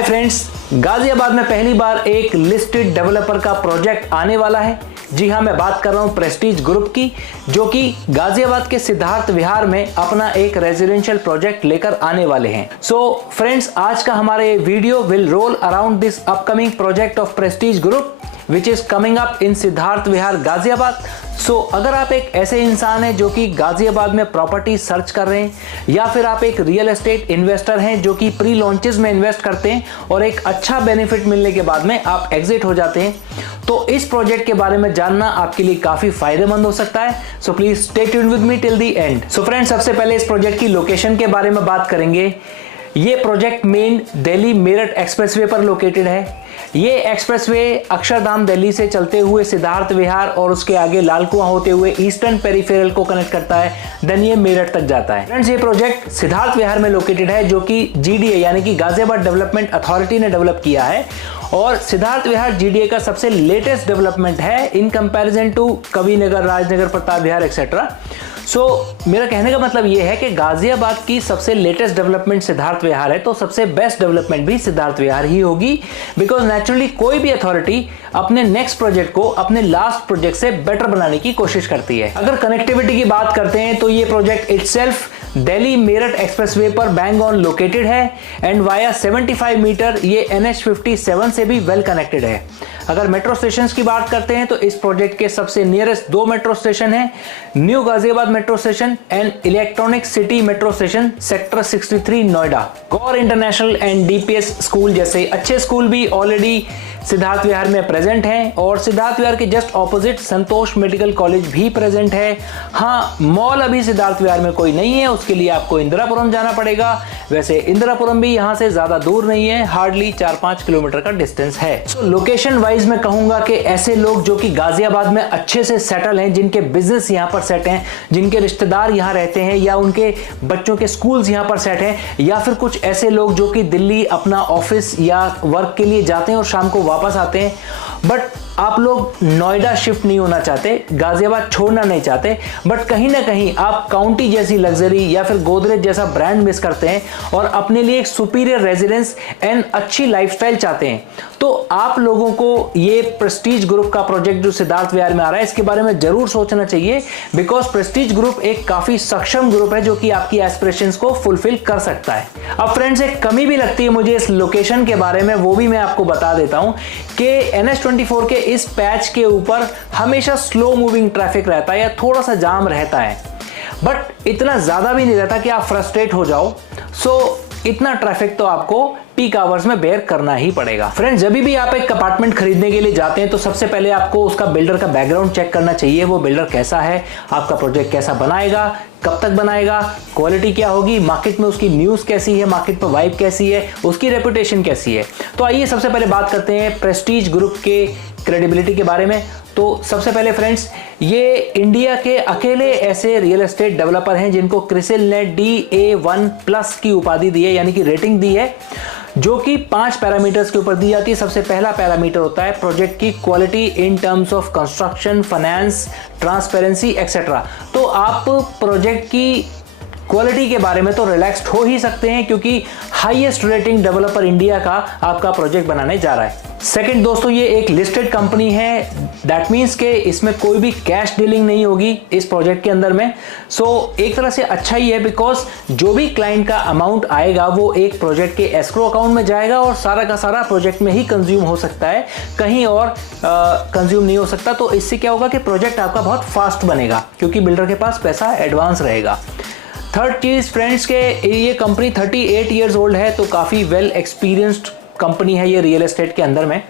Hi friends, Ghaziabad में पहली बार एक लिस्टेड डेवलपर का प्रोजेक्ट आने वाला है। जी हाँ, मैं बात कर रहा हूँ प्रेस्टीज ग्रुप की, जो कि गाजियाबाद के सिद्धार्थ विहार में अपना एक रेजिडेंशियल प्रोजेक्ट लेकर आने वाले हैं। सो फ्रेंड्स, आज का हमारा ये video will roll around this upcoming project of Prestige Group which is coming up in Siddharth Vihar Ghaziabad. So अगर आप एक ऐसे इंसान हैं जो कि गाजियाबाद में प्रॉपर्टी सर्च कर रहे हैं, या फिर आप एक रियल एस्टेट इन्वेस्टर हैं जो कि प्री लॉन्चेस में इन्वेस्ट करते हैं और एक अच्छा बेनिफिट मिलने के बाद में आप एग्जिट हो जाते हैं, तो इस प्रोजेक्ट के बारे में जानना आपके लिए काफी फायदेमंद हो सकता है। So please stay tuned with me till the end. So friends, सबसे पहले इस प्रोजेक्ट की लोकेशन के बारे में बात करेंगे। ये project main Delhi Meerut expressway पर लोकेटेड है। ये एक्सप्रेसवे अक्षरधाम दिल्ली से चलते हुए सिद्धार्थ विहार और उसके आगे लाल कुआं होते हुए ईस्टर्न पेरिफेरल को कनेक्ट करता है, देन ये मेरठ तक जाता है। फ्रेंड्स, ये प्रोजेक्ट सिद्धार्थ विहार में लोकेटेड है, जो कि जीडीए यानी कि गाजियाबाद डेवलपमेंट अथॉरिटी ने डेवलप किया है। और सिद्धार्थ विहार जीडीए का सबसे लेटेस्ट डेवलपमेंट है in comparison to Kavinagar, Rajnagar, Pratap Vihar etcetera. So मेरा कहने का मतलब यह है कि गाजियाबाद की सबसे लेटेस्ट डेवलपमेंट सिद्धार्थ विहार है, तो सबसे बेस्ट डेवलपमेंट भी सिद्धार्थ विहार ही होगी, बिकॉज नेचुरली कोई भी अथॉरिटी अपने नेक्स्ट प्रोजेक्ट को अपने लास्ट प्रोजेक्ट से बेटर बनाने की कोशिश करती है। अगर कनेक्टिविटी की बात करते हैं तो ये project itself Delhi Meerut expressway पर बैंग ऑन लोकेटेड है एंड वाया 75 मीटर ये NH57 से भी वेल कनेक्टेड है। अगर मेट्रो स्टेशन की बात करते हैं तो इस प्रोजेक्ट के सबसे नियरेस्ट 2 मेट्रो स्टेशन है, new Ghaziabad metro station and electronic city metro station sector 63 Noida. Gaur international and DPS school जैसे अच्छे स्कूल भी ऑलरेडी सिद्धार्थ विहार में प्रेजेंट हैं और सिद्धार्थ विहार के जस्ट ऑपोजिट संतोष मेडिकल कॉलेज भी प्रेजेंट है। हाँ, मॉल अभी सिद्धार्थ विहार में कोई नहीं है, उसके लिए आपको इंदिरापुरम जाना पड़ेगा। वैसे इंदिरापुरम भी यहाँ से ज्यादा दूर नहीं है, हार्डली 4-5 किलोमीटर का डिस्टेंस है। तो लोकेशन वाइज मैं कहूंगा कि ऐसे लोग जो कि गाजियाबाद में अच्छे से सेटल हैं, जिनके बिजनेस यहाँ पर सेट हैं, जिनके रिश्तेदार यहाँ रहते हैं, या उनके बच्चों के स्कूल्स यहाँ पर सेट हैं, या फिर कुछ ऐसे लोग जो कि दिल्ली अपना ऑफिस या वर्क के लिए जाते हैं और शाम को वापस आते हैं, बट आप लोग नोएडा शिफ्ट नहीं होना चाहते, गाजियाबाद छोड़ना नहीं चाहते, बट कहीं ना कहीं आप काउंटी जैसी लग्जरी या फिर गोदरेज जैसा ब्रांड मिस करते हैं और अपने लिए एक सुपीरियर रेजिडेंस एंड अच्छी लाइफस्टाइल चाहते हैं, तो आप लोगों को ये प्रेस्टीज ग्रुप का प्रोजेक्ट जो सिद्धार्थ विहार में आ रहा है, इसके बारे में जरूर सोचना चाहिए, बिकॉज प्रेस्टीज ग्रुप एक काफी सक्षम ग्रुप है जो कि आपकी एस्पिरेशंस को फुलफिल कर सकता है। अब फ्रेंड्स, एक कमी भी लगती है मुझे इस लोकेशन के बारे में, वो भी मैं आपको बता देता हूं कि NH24 के इस पैच के ऊपर हमेशा स्लो मूविंग ट्रैफिक रहता है या थोड़ा सा जाम रहता है, बट इतना ज्यादा भी नहीं रहता कि आप फ्रस्ट्रेट हो जाओ। सो इतना ट्रैफिक तो आपको पीक आवर्स में बेयर करना ही पड़ेगा। फ्रेंड्स, जब भी आप एक अपार्टमेंट खरीदने के लिए जाते हैं तो सबसे पहले आपको उसका बिल्डर का बैकग्राउंड चेक करना चाहिए। वो बिल्डर कैसा है, आपका प्रोजेक्ट कैसा बनाएगा, कब तक बनाएगा, क्वालिटी क्या होगी, मार्केट में उसकी न्यूज़ कैसी है, मार्केट पर वाइब कैसी है, उसकी रेपुटेशन कैसी है। तो आइए सबसे पहले बात करते हैं प्रेस्टीज ग्रुप के क्रेडिबिलिटी के बारे में। तो सबसे पहले फ्रेंड्स, ये इंडिया के अकेले ऐसे रियल एस्टेट डेवलपर हैं जिनको क्रिसिल ने DA1+ की उपाधि दी है, यानी कि रेटिंग दी है, जो कि 5 पैरामीटर्स के ऊपर दी जाती है। सबसे पहला पैरामीटर होता है प्रोजेक्ट की quality in terms of construction, finance, transparency etcetera. तो आप प्रोजेक्ट की क्वालिटी के बारे में तो रिलैक्स्ड हो ही सकते हैं, क्योंकि हाईएस्ट रेटिंग डेवलपर इंडिया का आपका प्रोजेक्ट बनाने जा रहा है। सेकंड दोस्तों, ये एक लिस्टेड कंपनी है, दैट मीन्स के इसमें कोई भी कैश डीलिंग नहीं होगी इस प्रोजेक्ट के अंदर में। सो एक तरह से अच्छा ही है, बिकॉज जो भी क्लाइंट का अमाउंट आएगा वो एक प्रोजेक्ट के एस्क्रो अकाउंट में जाएगा और सारा का सारा प्रोजेक्ट में ही कंज्यूम हो सकता है, कहीं और कंज्यूम नहीं हो सकता। तो इससे क्या होगा कि प्रोजेक्ट आपका बहुत फास्ट बनेगा, क्योंकि बिल्डर के पास पैसा एडवांस रहेगा। थर्ड चीज फ्रेंड्स के ये कंपनी 38 ईयर्स ओल्ड है, तो काफ़ी वेल एक्सपीरियंस्ड कंपनी है ये रियल एस्टेट के अंदर में।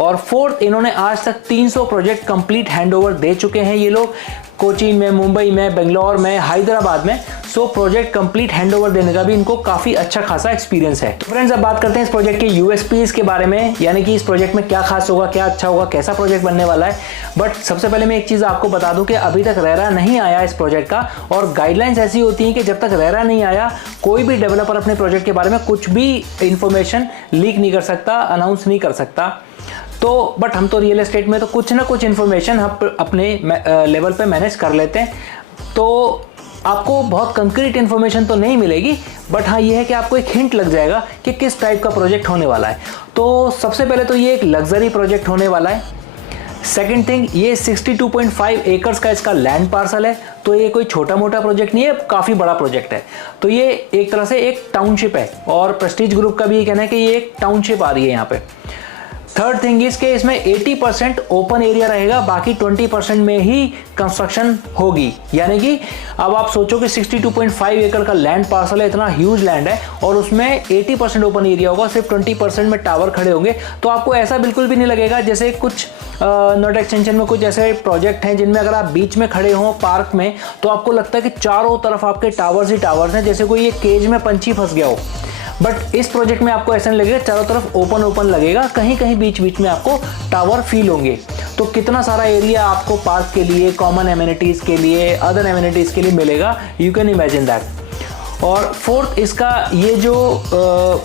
और फोर्थ, इन्होंने आज तक 300 प्रोजेक्ट कंप्लीट हैंडओवर दे चुके हैं ये लोग, कोचीन में, मुंबई में, बेंगलोर में, हैदराबाद में। सो प्रोजेक्ट कंप्लीट हैंडओवर देने का भी इनको काफी अच्छा खासा एक्सपीरियंस है। तो फ्रेंड्स, अब बात करते हैं इस प्रोजेक्ट के USPs के बारे में, यानी कि इस प्रोजेक्ट में क्या खास होगा, क्या अच्छा होगा, कैसा प्रोजेक्ट बनने वाला है। बट सबसे पहले मैं एक चीज आपको बता दूं कि अभी तक रेरा नहीं आया इस प्रोजेक्ट का, और गाइडलाइंस ऐसी होती हैं कि जब तक रेरा नहीं आया कोई भी डेवलपर अपने प्रोजेक्ट के बारे में कुछ भी इंफॉर्मेशन लीक नहीं कर सकता, अनाउंस नहीं कर सकता। तो बट हम तो रियल एस्टेट में तो कुछ ना कुछ इन्फॉर्मेशन हम अपने लेवल पे मैनेज कर लेते हैं। तो आपको बहुत कंक्रीट इन्फॉर्मेशन तो नहीं मिलेगी, बट हाँ ये है कि आपको एक हिंट लग जाएगा कि किस टाइप का प्रोजेक्ट होने वाला है। तो सबसे पहले तो ये एक लग्जरी प्रोजेक्ट होने वाला है। सेकेंड थिंग, ये 62.5 एकर्स का इसका लैंड पार्सल है, तो ये कोई छोटा मोटा प्रोजेक्ट नहीं है, काफ़ी बड़ा प्रोजेक्ट है। तो ये एक तरह से एक टाउनशिप है और प्रेस्टीज ग्रुप का भी ये कहना है कि ये एक टाउनशिप आ रही है यहाँ पे। थर्ड थिंग इज के इसमें 80% ओपन एरिया रहेगा, बाकी 20% में ही कंस्ट्रक्शन होगी। यानी कि अब आप सोचो कि 62.5 एकड़ का लैंड पार्सल है, इतना ह्यूज लैंड है और उसमें 80% ओपन एरिया होगा, सिर्फ 20% में टावर खड़े होंगे। तो आपको ऐसा बिल्कुल भी नहीं लगेगा जैसे कुछ नोएडा एक्सटेंशन में कुछ ऐसे प्रोजेक्ट हैं जिनमें अगर आप बीच में खड़े हों पार्क में तो आपको लगता है कि चारों तरफ आपके टावर्स ही टावर्स हैं, जैसे कोई एक केज में पंछी फंस गया हो। बट इस प्रोजेक्ट में आपको ऐसा नहीं लगेगा, चारों तरफ ओपन लगेगा, कहीं कहीं बीच बीच में आपको टावर फील होंगे। तो कितना सारा एरिया आपको पार्क के लिए, कॉमन एमिनिटीज़ के लिए, अदर एमिनिटीज़ के लिए मिलेगा, यू कैन इमेजिन दैट। और फोर्थ, इसका ये जो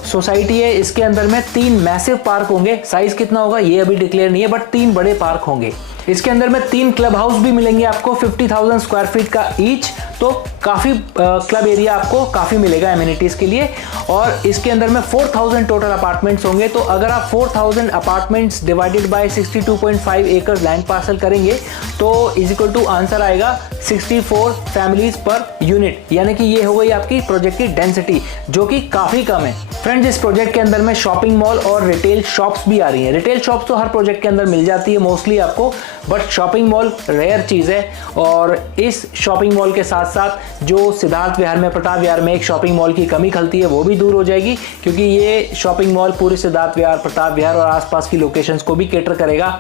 सोसाइटी है इसके अंदर में 3 मैसिव पार्क होंगे। साइज कितना होगा ये अभी डिक्लेयर नहीं है, बट 3 बड़े पार्क होंगे। इसके अंदर में 3 क्लब हाउस भी मिलेंगे आपको 50,000 स्क्वायर फीट का ईच, तो काफ़ी क्लब एरिया आपको काफ़ी मिलेगा एमिनिटीज़ के लिए। और इसके अंदर में 4,000 टोटल अपार्टमेंट्स होंगे। तो अगर आप 4,000 अपार्टमेंट्स डिवाइडेड बाय 62.5 एकड़ लैंड पार्सल करेंगे तो इज इक्वल टू आंसर आएगा 64 फैमिलीज पर यूनिट, यानी कि ये हो गई आपकी प्रोजेक्ट की डेंसिटी, जो कि काफ़ी कम है। फ्रेंड्स, इस प्रोजेक्ट के अंदर में शॉपिंग मॉल और रिटेल शॉप्स भी आ रही हैं। रिटेल शॉप्स तो हर प्रोजेक्ट के अंदर मिल जाती है मोस्टली आपको, बट शॉपिंग मॉल रेयर चीज़ है। और इस शॉपिंग मॉल के साथ साथ जो सिद्धार्थ विहार में, प्रताप विहार में एक शॉपिंग मॉल की कमी खलती है वो भी दूर हो जाएगी, क्योंकि ये शॉपिंग मॉल पूरे सिद्धार्थ विहार, प्रताप विहार और आसपास की लोकेशंस को भी कैटर करेगा।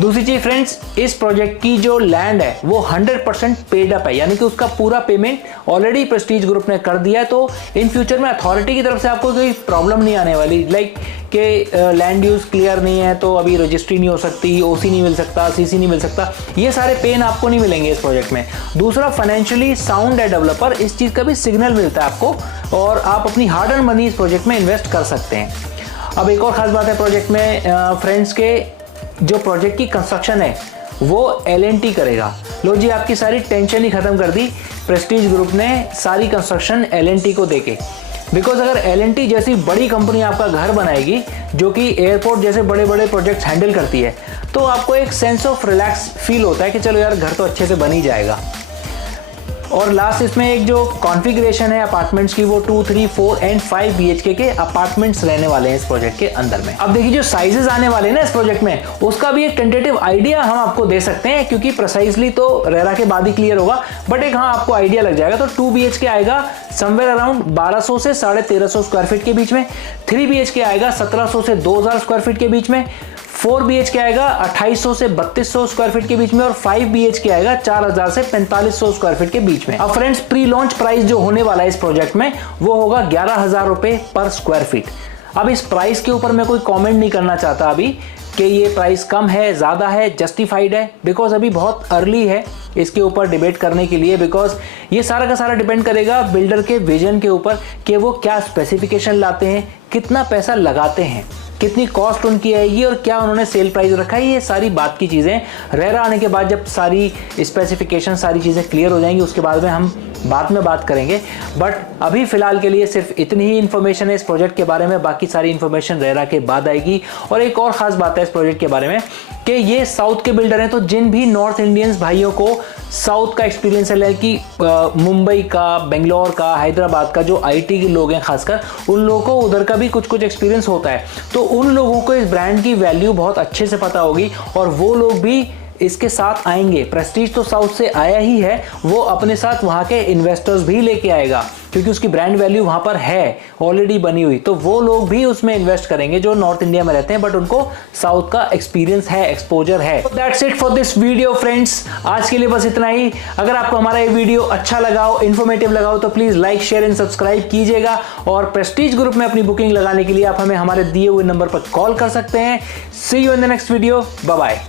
दूसरी चीज फ्रेंड्स, इस प्रोजेक्ट की जो लैंड है वो 100% पेड अप है, यानी कि उसका पूरा पेमेंट ऑलरेडी प्रेस्टीज ग्रुप ने कर दिया है। तो इन फ्यूचर में अथॉरिटी की तरफ से आपको कोई प्रॉब्लम नहीं आने वाली, लाइक कि लैंड यूज क्लियर नहीं है तो अभी रजिस्ट्री नहीं हो सकती, ओसी नहीं मिल सकता, सीसी नहीं मिल सकता, ये सारे पेन आपको नहीं मिलेंगे इस प्रोजेक्ट में। दूसरा, फाइनेंशियली साउंड है डेवलपर, इस चीज़ का भी सिग्नल मिलता है आपको और आप अपनी हार्ड अर्न मनी इस प्रोजेक्ट में इन्वेस्ट कर सकते हैं। अब एक और ख़ास बात है प्रोजेक्ट में फ्रेंड्स के, जो प्रोजेक्ट की कंस्ट्रक्शन है वो L&T करेगा। लो जी, आपकी सारी टेंशन ही खत्म कर दी प्रेस्टीज ग्रुप ने सारी कंस्ट्रक्शन L&T को देके। बिकॉज अगर L&T जैसी बड़ी कंपनी आपका घर बनाएगी जो कि एयरपोर्ट जैसे बड़े बड़े प्रोजेक्ट्स हैंडल करती है, तो आपको एक सेंस ऑफ रिलैक्स फील होता है कि चलो यार घर तो अच्छे से बन ही जाएगा। और लास्ट इसमें एक जो कॉन्फ़िगरेशन है अपार्टमेंट्स की, वो 2, 3, 4 एंड 5 BHK के अपार्टमेंट्स रहने वाले हैं इस प्रोजेक्ट के अंदर में। अब देखिए जो साइजेस आने वाले हैं ना इस प्रोजेक्ट में, उसका भी एक टेंटेटिव आइडिया हम आपको दे सकते हैं, क्योंकि प्रिसाइजली तो रेरा के बाद ही क्लियर होगा, बट एक हाँ आपको आइडिया लग जाएगा। तो 2 BHK आएगा समवेयर अराउंड 1200 से 1350 स्क्वायर फीट के बीच में, 3 BHK आएगा 1700 से 2000 स्क्वायर फीट के बीच में, 4 BHK आएगा 2800 से 3200 स्क्वायर फीट के बीच में, और 5 BHK आएगा 4000 से 4500 स्क्वायर फीट के बीच में। अब फ्रेंड्स, प्री लॉन्च प्राइस जो होने वाला है इस प्रोजेक्ट में वो होगा 11,000 रुपए पर स्क्वायर फीट। अब इस प्राइस के ऊपर मैं कोई कमेंट नहीं करना चाहता अभी कि ये प्राइस कम है, ज़्यादा है, जस्टिफाइड है, बिकॉज अभी बहुत अर्ली है इसके ऊपर डिबेट करने के लिए। बिकॉज ये सारा का सारा डिपेंड करेगा बिल्डर के विजन के ऊपर कि वो क्या स्पेसिफिकेशन लाते हैं, कितना पैसा लगाते हैं, कितनी कॉस्ट उनकी आएगी और क्या उन्होंने सेल प्राइस रखा है। ये सारी बात की चीज़ें रेरा आने के बाद जब सारी स्पेसिफिकेशन, सारी चीज़ें क्लियर हो जाएंगी उसके बाद में हम बाद में बात करेंगे। बट अभी फ़िलहाल के लिए सिर्फ इतनी ही इन्फॉर्मेशन है इस प्रोजेक्ट के बारे में, बाकी सारी इन्फॉर्मेशन रेरा के बाद आएगी। और एक और ख़ास बात है इस प्रोजेक्ट के बारे में कि ये साउथ के बिल्डर हैं, तो जिन भी नॉर्थ इंडियंस भाइयों को साउथ का एक्सपीरियंस है कि मुंबई का, बेंगलोर का, हैदराबाद का, जो IT के लोग हैं खासकर, उन लोगों को उधर का भी कुछ एक्सपीरियंस होता है, तो उन लोगों को इस ब्रांड की वैल्यू बहुत अच्छे से पता होगी और वो लोग भी इसके साथ आएंगे। प्रेस्टीज तो साउथ से आया ही है, वो अपने साथ वहाँ के इन्वेस्टर्स भी लेके आएगा, क्योंकि उसकी ब्रांड वैल्यू वहाँ पर है ऑलरेडी बनी हुई, तो वो लोग भी उसमें इन्वेस्ट करेंगे जो नॉर्थ इंडिया में रहते हैं बट उनको साउथ का एक्सपीरियंस है, एक्सपोजर है। That's it for this video friends, आज के लिए बस इतना ही। अगर आपको हमारा ये वीडियो अच्छा लगा हो, इन्फॉर्मेटिव लगा हो, तो please like, share and subscribe कीजिएगा। और प्रेस्टीज ग्रुप में अपनी बुकिंग लगाने के लिए आप हमें हमारे दिए हुए नंबर पर कॉल कर सकते हैं। See you in the next video, bye bye.